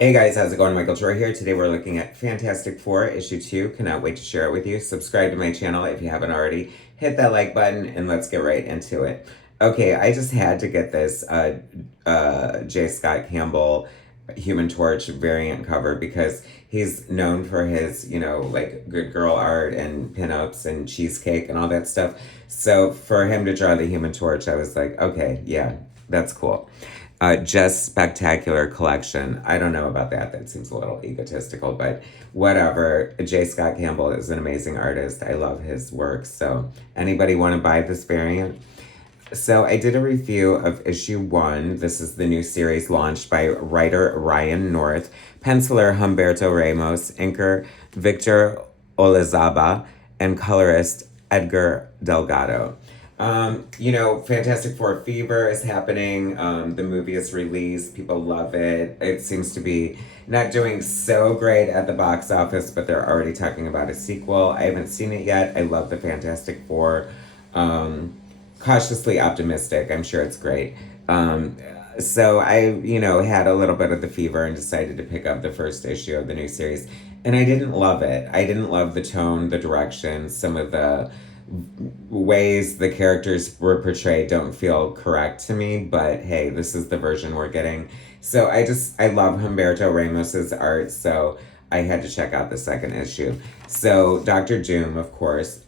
Hey guys, how's it going? Michael Troy here. Today we're looking at Fantastic Four, issue 2. Cannot wait to share it with you. Subscribe to my channel if you haven't already. Hit that like button and let's get right into it. Okay, I just had to get this J. Scott Campbell Human Torch variant cover because he's known for his, like good girl art and pinups and cheesecake and all that stuff. So for him to draw the Human Torch, I was like, okay, yeah, that's cool. Just spectacular collection. I don't know about that. That seems a little egotistical, but whatever. J. Scott Campbell is an amazing artist. I love his work. So, anybody want to buy this variant? So, I did a review of issue 1. This is the new series launched by writer Ryan North, penciler Humberto Ramos, inker Victor Olazaba, and colorist Edgar Delgado. Fantastic Four Fever is happening. The movie is released. People love it. It seems to be not doing so great at the box office, but they're already talking about a sequel. I haven't seen it yet. I love the Fantastic Four. Cautiously optimistic. I'm sure it's great. So I had a little bit of the fever and decided to pick up the first issue of the new series. And I didn't love it. I didn't love the tone, the direction, some of the ways the characters were portrayed don't feel correct to me, but hey, this is the version we're getting. So I love Humberto Ramos's art, so I had to check out the second issue. So Dr. Doom, of course,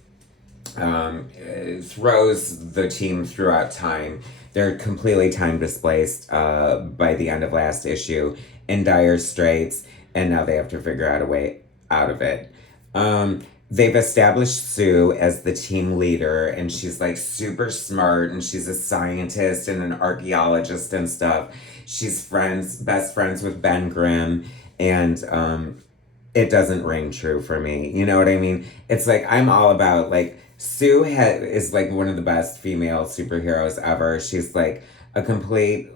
throws the team throughout time. They're completely time displaced by the end of last issue, in dire straits, and now they have to figure out a way out of it. They've established Sue as the team leader, and she's like super smart, and she's a scientist and an archaeologist and stuff. She's best friends with Ben Grimm, and it doesn't ring true for me. You know what I mean? It's like I'm all about like is like one of the best female superheroes ever. She's like a completely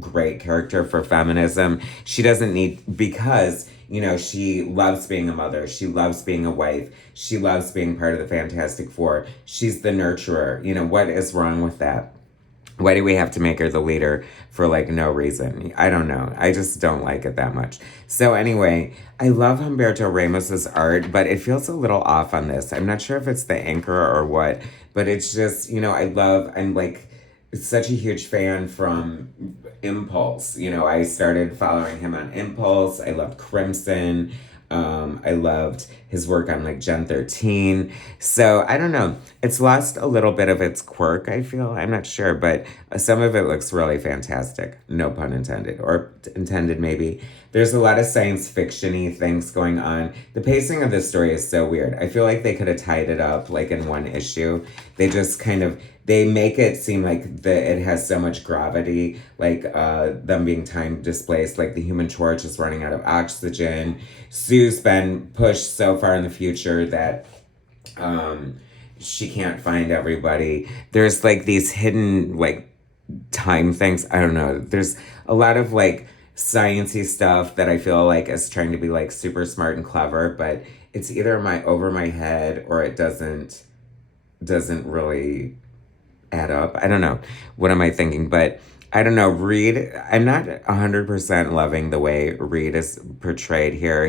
great character for feminism. She doesn't need, because she loves being a mother, she loves being a wife, she loves being part of the Fantastic Four. She's the nurturer. What is wrong with that? Why do we have to make her the leader for like no reason? I don't know. I just don't like it that much. So anyway, I love Humberto Ramos's art, but it feels a little off on this. I'm not sure if it's the anchor or what, but it's just, I'm like such a huge fan from Impulse. I started following him on Impulse. I loved Crimson. I loved his work on like Gen 13. So I don't know. It's lost a little bit of its quirk, I feel. I'm not sure, but some of it looks really fantastic. No pun intended, or intended maybe. There's a lot of science fiction-y things going on. The pacing of this story is so weird. I feel like they could have tied it up like in one issue. They just kind of they make it seem like it has so much gravity, like them being time displaced, like the Human Torch is running out of oxygen. Sue's been pushed so far in the future that she can't find everybody. There's like these hidden like time things. I don't know. There's a lot of like sciencey stuff that I feel like is trying to be like super smart and clever, but it's either over my head or it doesn't really add up. I don't know. What am I thinking? But I don't know. Reed, I'm not 100% loving the way Reed is portrayed here.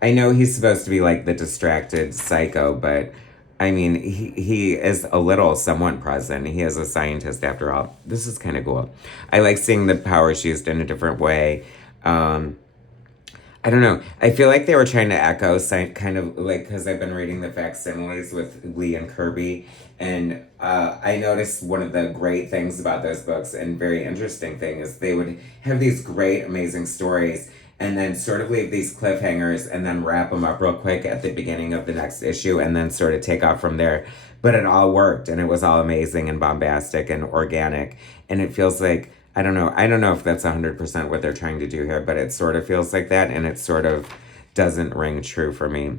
I know he's supposed to be like the distracted psycho, but I mean, he is a little somewhat present. He is a scientist after all. This is kind of cool. I like seeing the powers used in a different way. I don't know. I feel like they were trying to echo kind of like, because I've been reading the facsimiles with Lee and Kirby, and I noticed one of the great things about those books and very interesting thing is they would have these great, amazing stories and then sort of leave these cliffhangers and then wrap them up real quick at the beginning of the next issue and then sort of take off from there. But it all worked and it was all amazing and bombastic and organic. And it feels like, I don't know. I don't know if that's 100% what they're trying to do here, but it sort of feels like that, and it sort of doesn't ring true for me.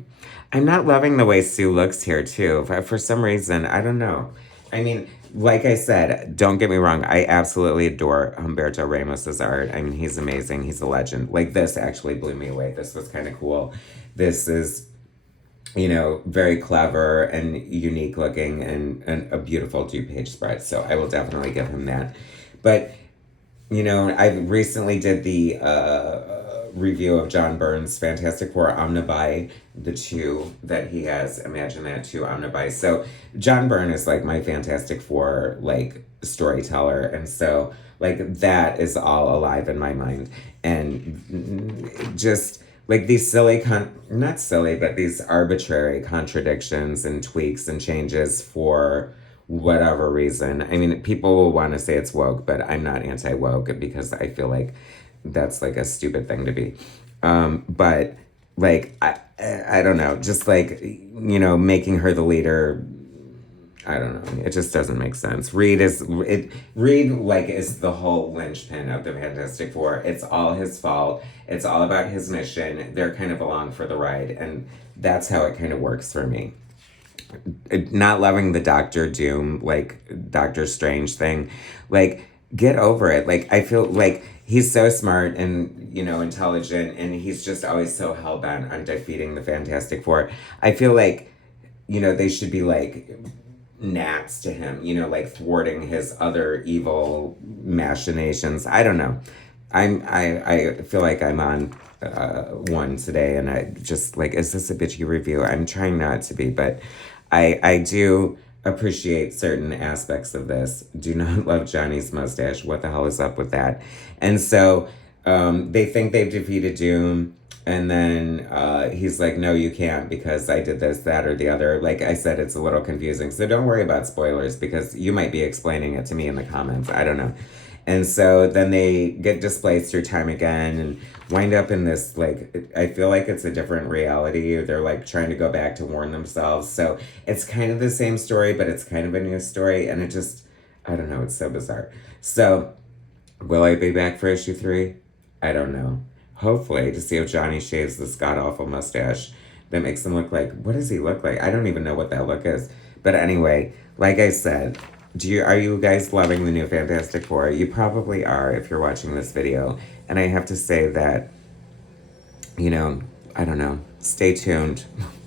I'm not loving the way Sue looks here, too. For some reason, I don't know. I mean, like I said, don't get me wrong. I absolutely adore Humberto Ramos's art. I mean, he's amazing. He's a legend. Like, this actually blew me away. This was kind of cool. This is, very clever and unique looking and a beautiful two-page spread. So I will definitely give him that. But You know, I recently did the review of John Byrne's Fantastic Four Omnibuy, the two that he has. Imagine that, two Omnibuy. So John Byrne is like my Fantastic Four like storyteller, and so like that is all alive in my mind, and just like these silly not silly, but these arbitrary contradictions and tweaks and changes for whatever reason. I mean, people will want to say it's woke, but I'm not anti woke because I feel like that's like a stupid thing to be. But like, I don't know, just like, you know, making her the leader. I don't know. It just doesn't make sense. Reed like is the whole linchpin of the Fantastic Four. It's all his fault. It's all about his mission. They're kind of along for the ride, and that's how it kind of works for me. Not loving the Doctor Doom, like Doctor Strange thing, like get over it. Like I feel like he's so smart and you know intelligent, and he's just always so hell bent on defeating the Fantastic Four. I feel like you know they should be like gnats to him, you know, like thwarting his other evil machinations. I don't know. I feel like I'm on one today, and I just like, is this a bitchy review? I'm trying not to be, but I do appreciate certain aspects of this. Do not love Johnny's mustache. What the hell is up with that? And so they think they've defeated Doom. And then he's like, no, you can't because I did this, that, or the other. Like I said, it's a little confusing. So don't worry about spoilers because you might be explaining it to me in the comments. I don't know. And so then they get displaced through time again and wind up in this, like, I feel like it's a different reality. They're like trying to go back to warn themselves. So it's kind of the same story, but it's kind of a new story. And it just, I don't know, it's so bizarre. So will I be back for issue 3? I don't know. Hopefully, to see if Johnny shaves this god awful mustache that makes him look like, what does he look like? I don't even know what that look is. But anyway, like I said, are you guys loving the new Fantastic Four? You probably are if you're watching this video. And I have to say that, you know, I don't know. Stay tuned.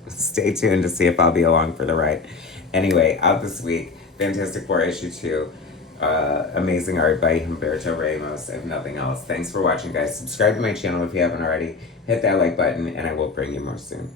Stay tuned to see if I'll be along for the ride. Anyway, out this week, Fantastic Four issue 2. Amazing art by Humbero Ramos, if nothing else. Thanks for watching, guys. Subscribe to my channel if you haven't already. Hit that like button, and I will bring you more soon.